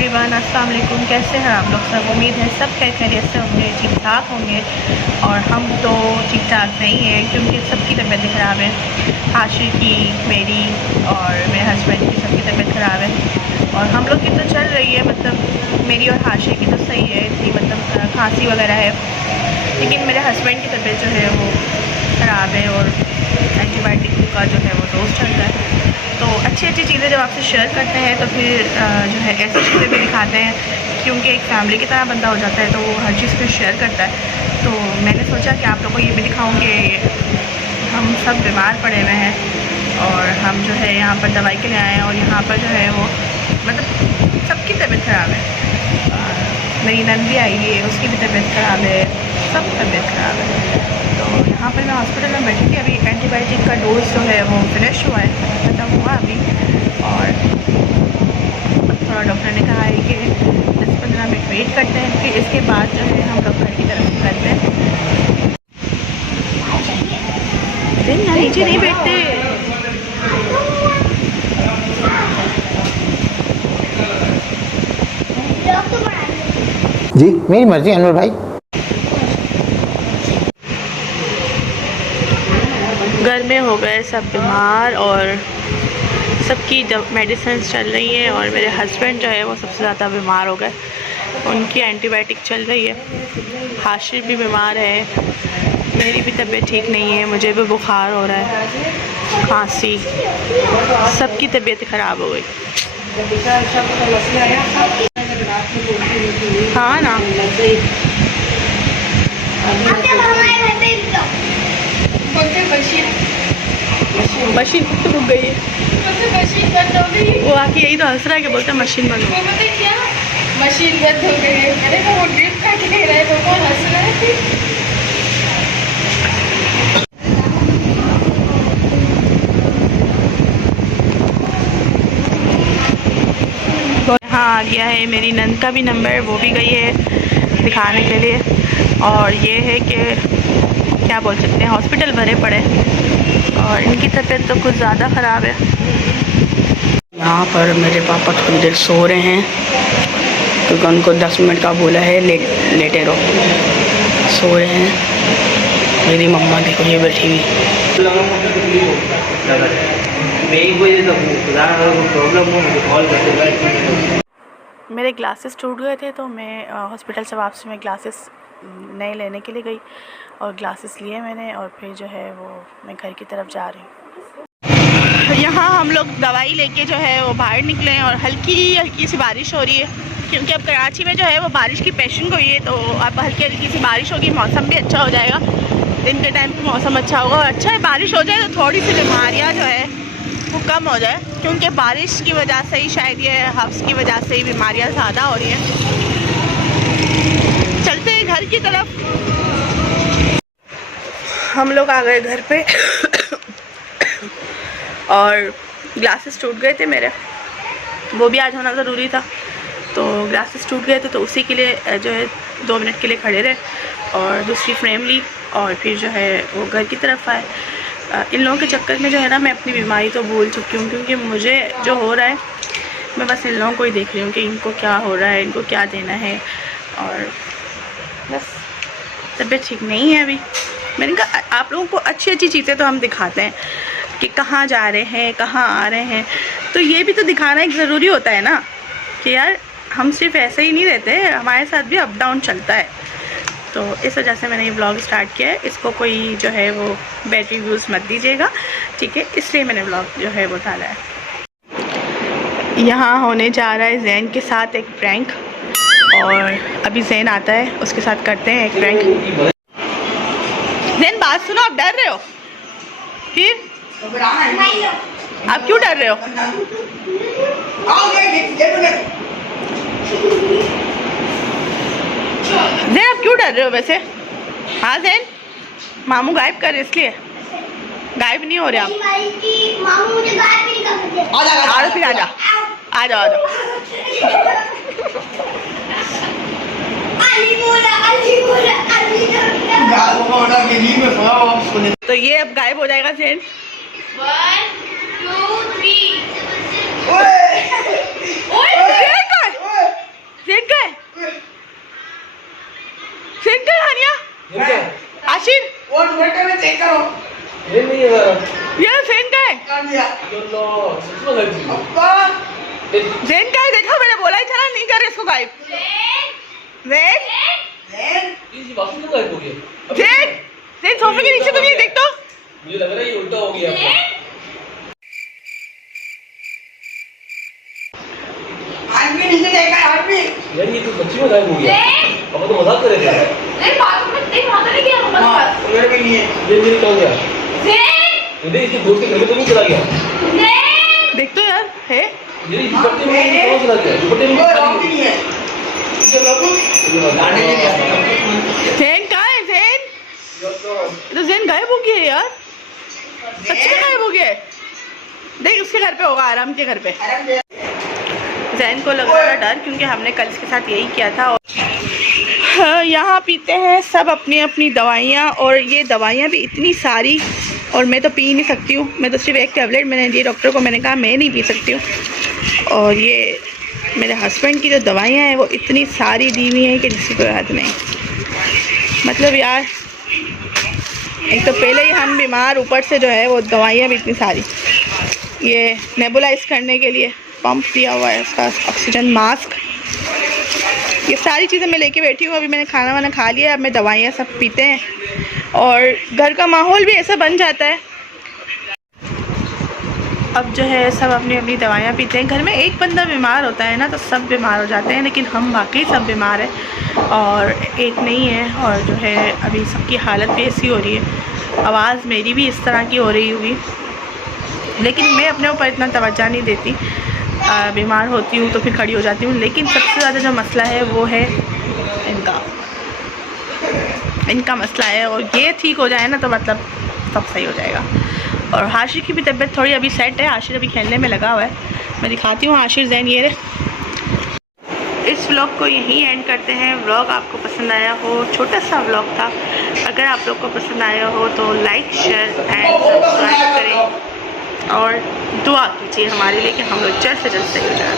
Everyone, अस्सलाम वालेकुम। कैसे हैं आप लोग सब? उम्मीद है सब खैरियत से होंगे, ठीक ठाक होंगे। और हम तो ठीक ठाक नहीं हैं क्योंकि सबकी तबीयत ख़राब है। हाशिर की, मेरी और मेरे हस्बैंड की, सबकी तबीयत ख़राब है। और हम लोग की तो चल रही है, मतलब मेरी और हाशिर की तो सही है, इतनी मतलब खांसी वगैरह है। लेकिन मेरे हस्बैंड की तबीयत जो है वो ख़राब है और एंटीबायोटिक का जो है वो डोज चल रहा है। तो अच्छी अच्छी चीज़ें जब आपसे शेयर करते हैं तो फिर जो है ऐसी चीज़ें भी दिखाते हैं, क्योंकि एक फैमिली की तरह बंदा हो जाता है तो वो हर चीज़ फिर शेयर करता है। तो मैंने सोचा कि आप लोगों को ये भी दिखाऊं कि हम सब बीमार पड़े हुए हैं और हम जो है यहाँ पर दवाई के लिए आए हैं और यहाँ पर जो है वो मतलब सबकी तबीयत ख़राब है। मेरी नंद भी आई है, उसकी भी तबीयत ख़राब है, सब तबीयत ख़राब है। तो यहाँ पर मैं हॉस्पिटल में बैठी थी, अभी एंटीबायोटिक का डोज जो है वो फिनिश हुआ है, ख़त्म हुआ अभी। और थोड़ा डॉक्टर ने कहा है कि 10-15 मिनट वेट करते हैं, फिर इसके बाद जो है हम लोग घर की तरफ निकलते हैं। नीचे नहीं बैठते। जी मेरी मर्जी अनवर भाई। घर में हो गए सब बीमार और सबकी मेडिसिन चल रही हैं और मेरे हस्बैंड जो है वो सबसे ज़्यादा बीमार हो गए, उनकी एंटीबायोटिक चल रही है। हाशिर भी बीमार है, मेरी भी तबीयत ठीक नहीं है, मुझे भी बुखार हो रहा है, खांसी, सबकी तबीयत ख़राब हो गई। हाँ ना, मशीन तो रुक गई है, वो आके यही तो हंस रहा है कि बोलते मशीन बंद हो गई। मशीन बंद हो गई है। मैंने कहा वो ड्रिप काट ले रहा है तो कौन हंस रहा है। यहाँ आ गया है मेरी नंद का भी नंबर, वो भी गई है दिखाने के लिए। और ये है कि क्या बोल सकते हैं, हॉस्पिटल भरे पड़े और इनकी तबीयत तो कुछ ज़्यादा ख़राब है। यहाँ पर मेरे पापा थोड़ी देर सो रहे हैं क्योंकि उनको 10 मिनट का बोला है, लेटे रहो, सो रहे हैं। मेरी मम्मा देखो ये बैठी हुई। मेरे ग्लासेस टूट गए थे तो मैं हॉस्पिटल से वापस में ग्लासेस नए लेने के लिए गई और ग्लासेस लिए मैंने और फिर जो है वो मैं घर की तरफ जा रही हूँ। यहाँ हम लोग दवाई लेके जो है वो बाहर निकले हैं और हल्की हल्की सी बारिश हो रही है, क्योंकि अब कराची में जो है वो बारिश की पेशेंट हुई है। तो अब हल्की हल्की सी बारिश होगी, मौसम भी अच्छा हो जाएगा, दिन के टाइम पे मौसम अच्छा होगा। और अच्छा है बारिश हो जाए तो थोड़ी सी बीमारियाँ जो है वो कम हो जाए, क्योंकि बारिश की वजह से ही शायद ये हफ्स की वजह से ही बीमारियाँ ज़्यादा हो रही हैं। चलते हैं घर की तरफ। हम लोग आ गए घर पे और ग्लासेस टूट गए थे मेरे, वो भी आज होना ज़रूरी था। तो ग्लासेस टूट गए थे तो उसी के लिए जो है 2 मिनट के लिए खड़े रहे और दूसरी फ्रेम ली और फिर जो है वो घर की तरफ आए। इन लोगों के चक्कर में जो है ना मैं अपनी बीमारी तो भूल चुकी हूँ, क्योंकि मुझे जो हो रहा है मैं बस इन लोगों को ही देख रही हूँ कि इनको क्या हो रहा है, इनको क्या देना है। और बस तबीयत ठीक नहीं है अभी। मैंने कहा आप लोगों को अच्छी अच्छी चीज़ें तो हम दिखाते हैं कि कहाँ जा रहे हैं, कहाँ आ रहे हैं, तो ये भी तो दिखाना एक ज़रूरी होता है ना कि यार हम सिर्फ ऐसे ही नहीं रहते, हमारे साथ भी अप डाउन चलता है। तो इस वजह से मैंने ये व्लॉग स्टार्ट किया है। इसको कोई जो है वो बैड रिव्यूज़ मत दीजिएगा, ठीक है, इसलिए मैंने व्लॉग जो है वो डाला है। यहाँ होने जा रहा है जैन के साथ एक प्रैंक और अभी जैन आता है, उसके साथ करते हैं एक प्रैंक। जैन बात सुनो, आप डर रहे हो? फिर आप क्यों डर रहे हो? जैन आप क्यों डर रहे हो वैसे? हाँ जैन, मामू गायब कर रहे इसलिए गायब नहीं हो रहे आप। मामू मुझे गायब नहीं कर सकते। आ जाओ फिर, आ जाओ आ जाओ आ जाओ। तो ये अब गायब हो जाएगा जैन। 1 2 3 ओए जैन का है? जैन का है हानिया? आशिर वो दुपट्टे में चेक करो। ये नहीं है यार जैन का है? कर दिया। लो सच में गलती है। अब्बा जैन का है? देखो मैंने बोला ही था ना नहीं कर इसको गायब। जैन जैन ये बाथरूम में गायब हो गया। जैन जैन सोफे के नीचे तो नहीं है, देख तो। मुझे लग रहा है ये उल्टा हो गया। आदमी नीचे देखा है आदमी। यार ये तो सच्ची में गायब हो गया। अब तो मजाक कर रहे थे। देख बाथरूम में देख वहां तो नहीं गया मोबाइल पास। उधर भी नहीं है। ये क्या हो गया? जैन ये देख इसके दोस्त के घर में तो नहीं चला गया। जैन देख तो यार है। ये दुपट्टे में कहाँ चला गया? दुपट्टे में वो रॉक नहीं है। इसे लोगों गाने ले गया। जैन कहाँ है? जैन तो जैन गायब हो गया है यार, सच में गायब हो गया है। देख उसके घर पे होगा, आराम के घर पे। जैन को लग रहा था डर, क्योंकि हमने कल इसके साथ यही किया था। और यहाँ पीते हैं सब अपनी अपनी दवाइयाँ, और ये दवाइयाँ भी इतनी सारी, और मैं तो पी नहीं सकती हूँ। मैं तो सिर्फ एक टैबलेट मैंने दी डॉक्टर को, मैंने कहा मैं नहीं पी सकती हूँ। और ये मेरे हस्बैंड की जो दवाइयाँ हैं वो इतनी सारी दी हुई हैं कि जिसकी कोई हद नहीं। मतलब यार एक तो पहले ही हम बीमार, ऊपर से जो है वो दवाइयाँ भी इतनी सारी। ये नेबुलाइज करने के लिए पंप दिया हुआ है, उसका ऑक्सीजन मास्क, ये सारी चीज़ें मैं लेके बैठी हूँ। अभी मैंने खाना वाना खा लिया, अब मैं दवाइयाँ सब पीते हैं, और घर का माहौल भी ऐसा बन जाता है। अब जो है सब अपनी अपनी दवाइयाँ पीते हैं। घर में एक बंदा बीमार होता है ना तो सब बीमार हो जाते हैं, लेकिन हम वाकई सब बीमार हैं और एक नहीं है। और जो है अभी सबकी हालत भी ऐसी हो रही है, आवाज़ मेरी भी इस तरह की हो रही होगी, लेकिन मैं अपने ऊपर इतना तवज्जो नहीं देती। बीमार होती हूँ तो फिर खड़ी हो जाती हूँ, लेकिन सबसे ज़्यादा जो मसला है वो है इनका मसला है। और ये ठीक हो जाए ना तो मतलब सब सही हो जाएगा। और हाशिर की भी तबीयत थोड़ी अभी सेट है, हाशिर अभी खेलने में लगा हुआ है। मैं दिखाती हूँ हाशिर जैन, ये रहे। इस व्लॉग को यहीं एंड करते हैं। व्लॉग आपको पसंद आया हो, छोटा सा व्लॉग था, अगर आप लोग को पसंद आया हो तो लाइक शेयर एंड सब्सक्राइब करें, और दुआ कीजिए हमारे लिए कि हम लोग जल्द से जल्द सही हो जाए।